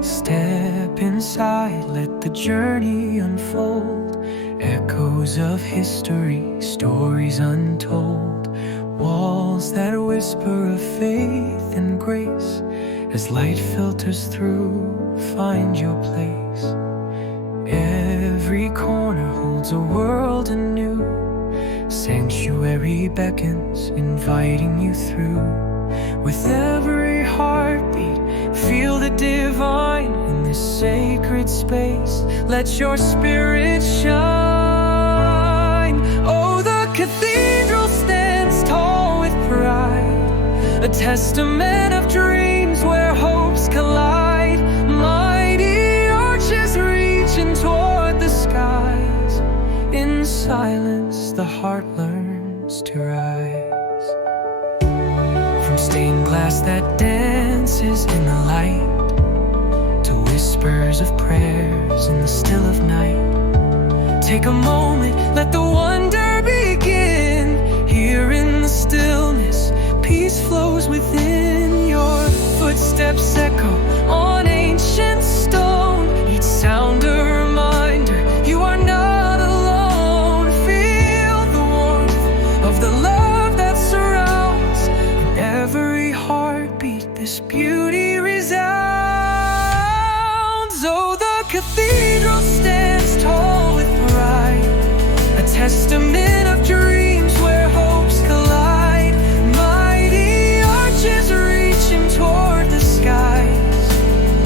Step inside, let the journey unfold. Echoes of history, stories untold. Walls that whisper of faith and grace. As light filters through, find your place. Every corner holds a world anew. Sanctuary beckons, inviting you through. With every heartbeat, feel the divine in this sacred space. Let your spirit shine. Oh, the cathedral stands tall with pride, a testament of dreams where hopes collide. Mighty arches reaching toward the skies. In silence, the heart learns to rise. From stained glass that dances in the light, to whispers of prayers in the still of night. Take a moment, let the wonder begin. Here in the stillness, peace flows within. Your footsteps echo on ancient stone, each sound a reminder you are not alone. Feel the warmth of the love that surrounds. In every heartbeat, this beauty resounds. Oh, the cathedral stands tall with pride, a testament of dreams where hopes collide. Mighty arches reaching toward the skies.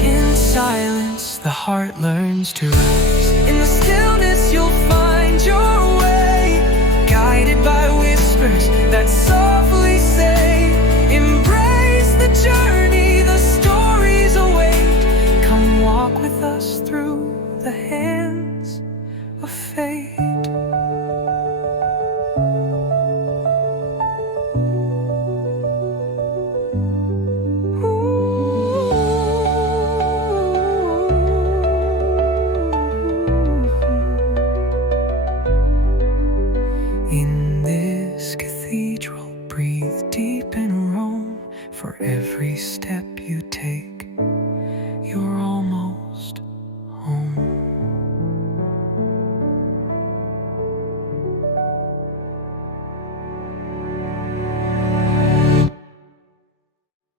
In silence, the heart learns to rise. In the stillness, you'll find your way, guided by whispers that softly say, embrace the journey, the stories await. Come walk with us through the hands of fate. In this cathedral, breathe deep and roam. For every step you take, you're almost